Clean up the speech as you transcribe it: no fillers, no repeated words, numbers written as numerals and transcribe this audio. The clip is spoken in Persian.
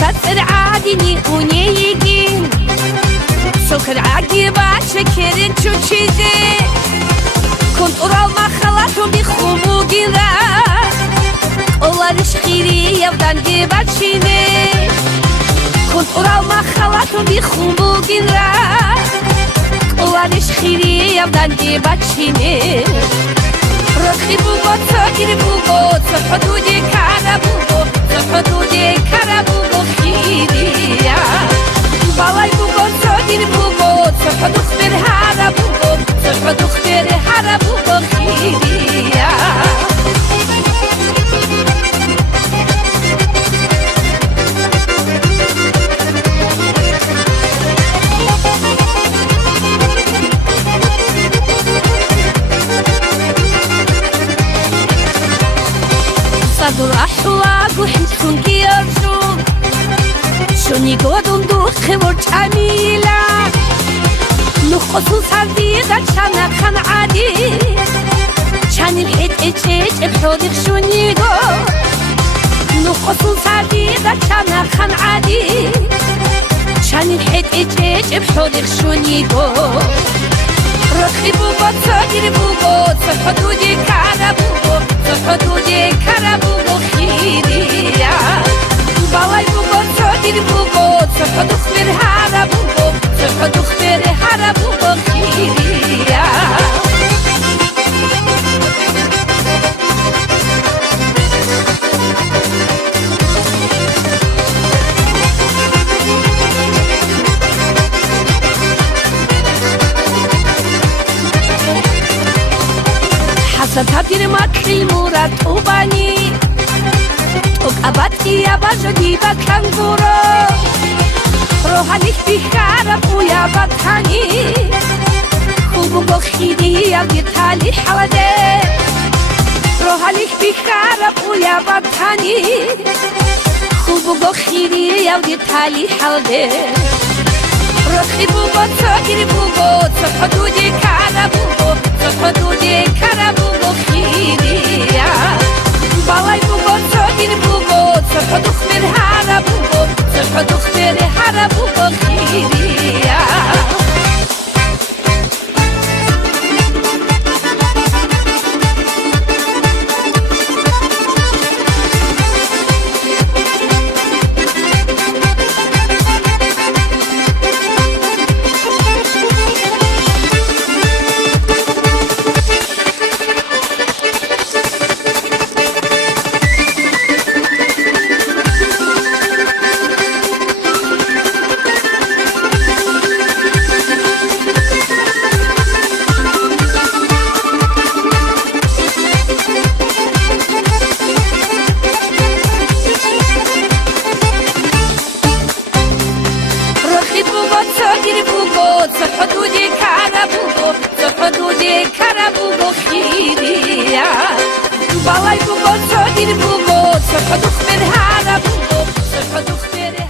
سطر عادینی اونیگین سكر عقيبة شكرين شو چيزي كنت أرى ما خلاتهم بخمو جذا الله رشخيري يفضل جيبا شيني كنت أرى ما خلاتهم بخمو جذا الله رشخيري يفضل جيبا شيني رخي بوغو تغير بوغو تحدودي كاربوغو تحدودي كاربوغو خيري بالای بوگو تغییر بوگو صبح دختر هر بوگو صبح دختر هر بوگو خیریا صدر احواق وحنشون كيرجون شوني قدون دوخي ورجميلة نخصو صديقة شانا خان عادي شان الحيط اتشيش بحوضيق شوني قو نخصو صديقة شانا خان عادي شان الحيط اتشيش بحوضيق شوني قو رخي بوغو تغير بوغو تحدودي كاربوغو تحدودي كاربوغو خيريا بالای بوغو تغییر بوغو صبح دختر هر بوغو صبح دختر هر بوغو خیریا حسد هدیر مکری مراد اوبانی Abati abajodi bakanguro Rohanik bihara buya batani Khubu gokhidi abitali halade Rohanik bihara buya batani Khubu gokhidi abitali halade Rokhi bugo tagir bugo Tafadudi karabugo Tafadudi karabugo khiriya بالای بوگو تغییر بوگو صبح دختر هر بوگو صبح دختر هر بوگو خیریا تحدودي كاربوغو تحدودي كاربوغو خيريا بالای بوغو تغییر بوغو صبح دختر هر بوغو صبح دختر